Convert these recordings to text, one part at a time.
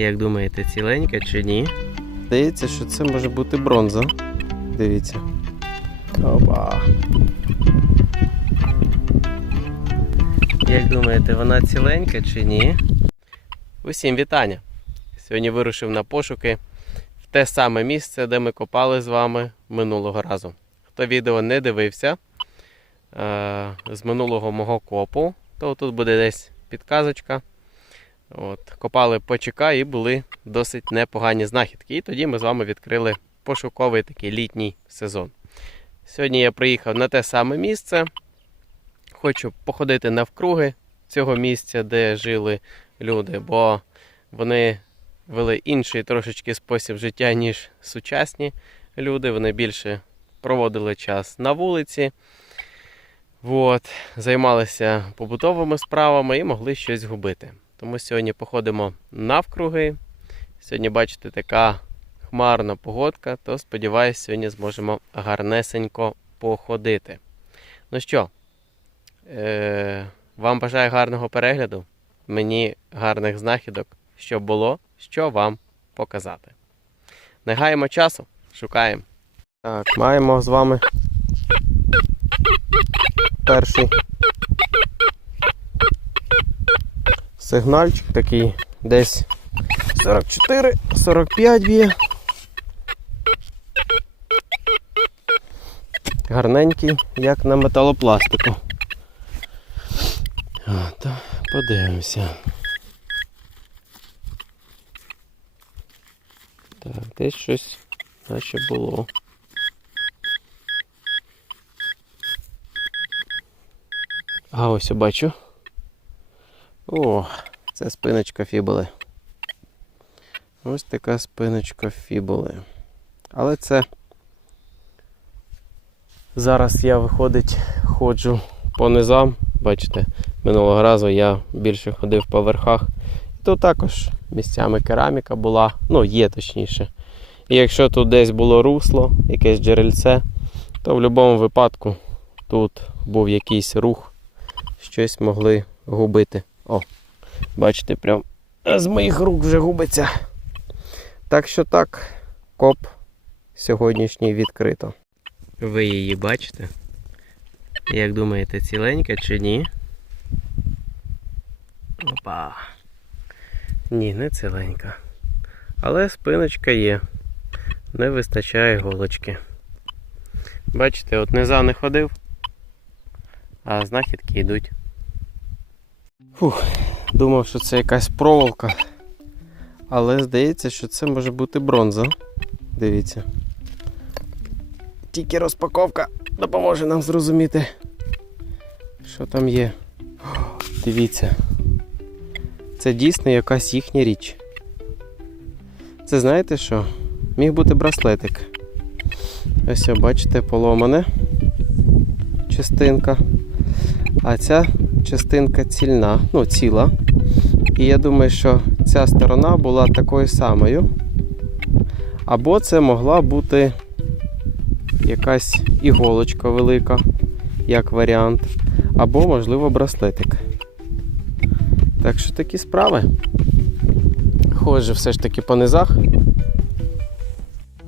Як думаєте, ціленька чи ні? Здається, що це може бути бронза. Дивіться. Опа. Як думаєте, вона ціленька чи ні? Усім вітання! Сьогодні вирушив на пошуки в те саме місце, де ми копали з вами минулого разу. Хто відео не дивився е- з минулого мого копу, то тут буде десь підказочка. От, копали по ЧК і були досить непогані знахідки. І тоді ми з вами відкрили пошуковий такий літній сезон. Сьогодні я приїхав на те саме місце. Хочу походити навкруги цього місця, де жили люди, бо вони вели інший трошечки спосіб життя, ніж сучасні люди. Вони більше проводили час на вулиці. От, займалися побутовими справами і могли щось губити. Тому сьогодні походимо навкруги. Сьогодні, бачите, така хмарна погодка, то сподіваюся, сьогодні зможемо гарнесенько походити. Ну що, е- вам бажаю гарного перегляду, мені гарних знахідок, щоб було, що вам показати. Не гаємо часу, шукаємо. Так, маємо з вами перший сигнальчик такий десь 44-45 б'є. Гарненький, як на металопластику. А, то подивимося. Так, десь щось наче було. А ось я бачу. О, це спиночка фібули. Ось така спиночка фібули. Але це зараз я виходить, ходжу по низам. Бачите, минулого разу я більше ходив по верхах. І тут також місцями кераміка була, ну, є точніше. І якщо тут десь було русло, якесь джерельце, то в будь-якому випадку тут був якийсь рух, щось могли губити. О, бачите, прям з моїх рук вже губиться. Так що так, коп сьогоднішній відкрито. Ви її бачите? Як думаєте, ціленька чи ні? Опа. Ні, не ціленька. Але спиночка є. Не вистачає голочки. Бачите, от низа не ходив, а знахідки йдуть. Фух, думав, що це якась проволока. Але здається, що це може бути бронза. Дивіться. Тільки розпаковка допоможе нам зрозуміти, що там є. Дивіться. Це дійсно якась їхня річ. Це знаєте що? Міг бути браслетик. Ось, бачите, поломане частинка. А ця частинка цільна, ну, ціла. І я думаю, що ця сторона була такою самою. Або це могла бути якась іголочка велика, як варіант, або, можливо, браслетик. Так що такі справи. Ходжу все ж таки по низах.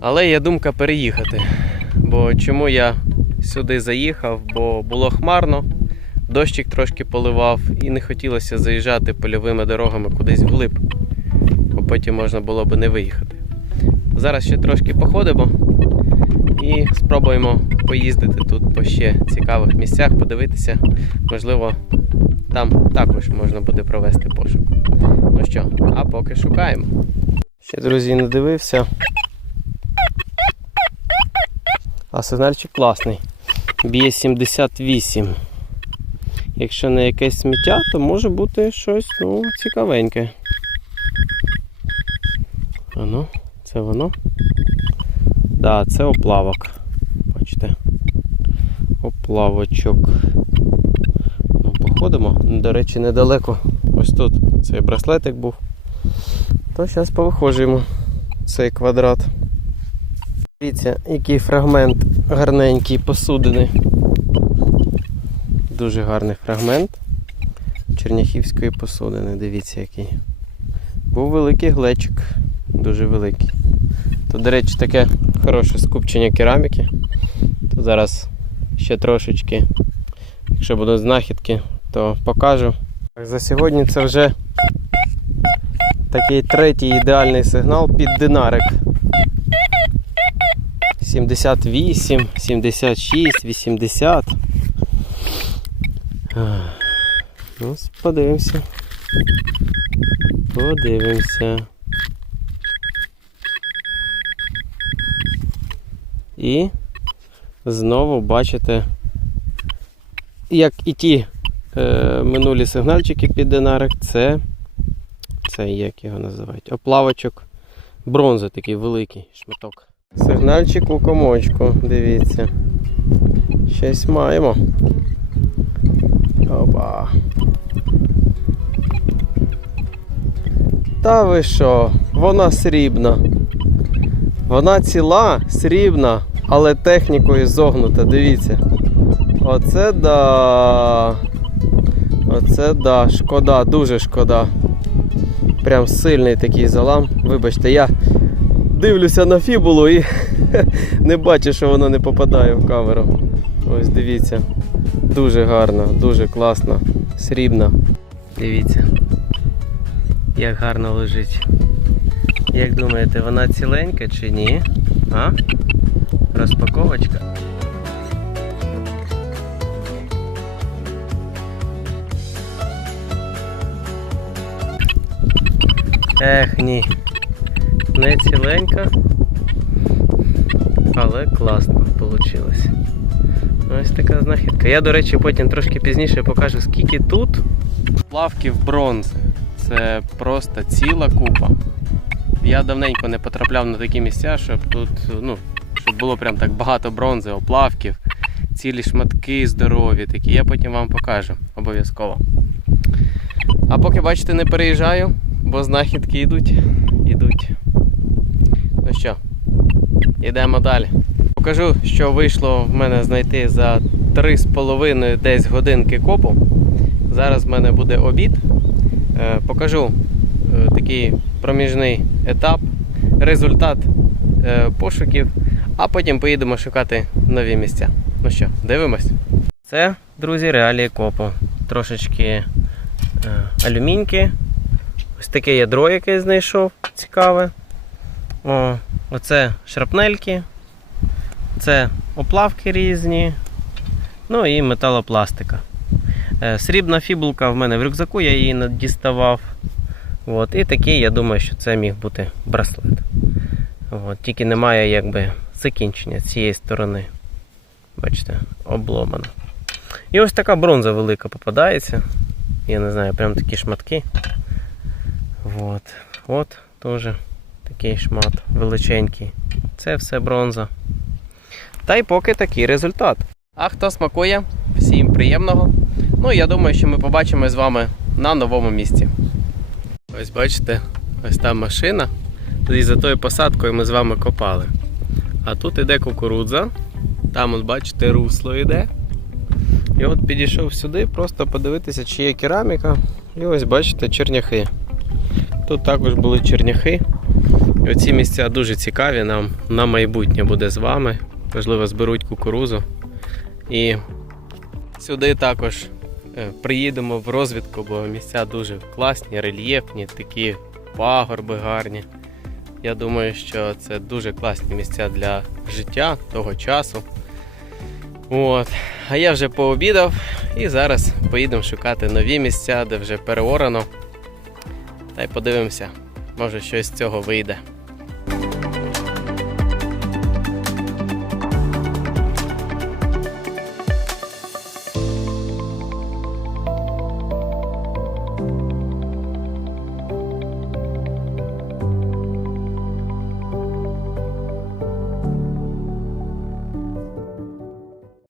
Але є думка переїхати. Бо чому я сюди заїхав? Бо було хмарно, дощик трошки поливав і не хотілося заїжджати польовими дорогами кудись вглиб, бо потім можна було би не виїхати. Зараз ще трошки походимо і спробуємо поїздити тут по ще цікавих місцях, подивитися. Можливо, там також можна буде провести пошук. Ну що, а поки шукаємо. Ще, друзі, не дивився. А сигнальчик класний. Б'є 78. Якщо не якесь сміття, то може бути щось ну, цікавеньке. Ано, це воно? Да, це оплавок. Бачите. Оплавочок. Ну, походимо. До речі, недалеко. Ось тут цей браслетик був. То зараз повиходжуємо цей квадрат. Дивіться, який фрагмент гарненький посудини. Дуже гарний фрагмент черняхівської посудини. Дивіться, який. Був великий глечик, дуже великий. Тут, до речі, таке хороше скупчення кераміки. Тут зараз ще трошечки, якщо будуть знахідки, то покажу. За сьогодні це вже такий третій ідеальний сигнал під динарик. 78, 76, 80. Ну, подивимося. Подивимося. І знову бачите, як і ті е, минулі сигнальчики під динарик, це, це як його називають, оплавочок бронзи, такий великий шматок. Сигнальчик у комочку, дивіться. Щось маємо. Опа. Та ви що? Вона срібна. Вона ціла, срібна, але технікою зогнута, дивіться. Оце да. Оце да, шкода, дуже шкода. Прям сильний такий залам. Вибачте, я дивлюся на фібулу і не бачу, що воно не попадає в камеру. Ось дивіться. Дуже гарно, дуже класно, срібна. Дивіться, як гарно лежить. Як думаєте, вона ціленька чи ні? А? Розпаковочка. Ех, ні. Не ціленька, але класно вийшло. Ось така знахідка. Я, до речі, потім трошки пізніше покажу, скільки тут плавків бронзи. Це просто ціла купа. Я давненько не потрапляв на такі місця, щоб тут, ну, щоб було прям так багато бронзи, оплавків, цілі шматки здорові такі. Я потім вам покажу обов'язково. А поки бачите, не переїжджаю, бо знахідки йдуть. Йдуть. Ну що, йдемо далі. Покажу, що вийшло в мене знайти за 3,5 десь годинки копу. Зараз в мене буде обід. Е, Покажу е, такий проміжний етап, результат е, пошуків, а потім поїдемо шукати нові місця. Ну що, дивимось. Це, друзі, реалії копу. Трошечки алюміньки. Ось таке ядро, яке знайшов, цікаве. О, оце шрапнельки. Це оплавки різні. Ну і металопластика. Е, Срібна фібулка в мене в рюкзаку, я її діставав. От, і такий, я думаю, що це міг бути браслет. От, тільки немає якби закінчення цієї сторони. Бачите, обломано. І ось така бронза велика попадається. Я не знаю, прям такі шматки. От, от теж такий шмат величенький. Це все бронза. Та й поки такий результат. А хто смакує, всім приємного. Ну, я думаю, що ми побачимо з вами на новому місці. Ось бачите, ось там машина. Тоді за тою посадкою ми з вами копали. А тут іде кукурудза. Там, от бачите, русло йде. І от підійшов сюди, просто подивитися, чи є кераміка. І ось бачите черняхи. Тут також були черняхи. І оці місця дуже цікаві нам на майбутнє буде з вами. Можливо, зберуть кукурузу. І сюди також е, приїдемо в розвідку, бо місця дуже класні, рельєфні, такі пагорби гарні. Я думаю, що це дуже класні місця для життя того часу. От. А я вже пообідав і зараз поїдемо шукати нові місця, де вже переорано. Та й подивимося, може щось з цього вийде.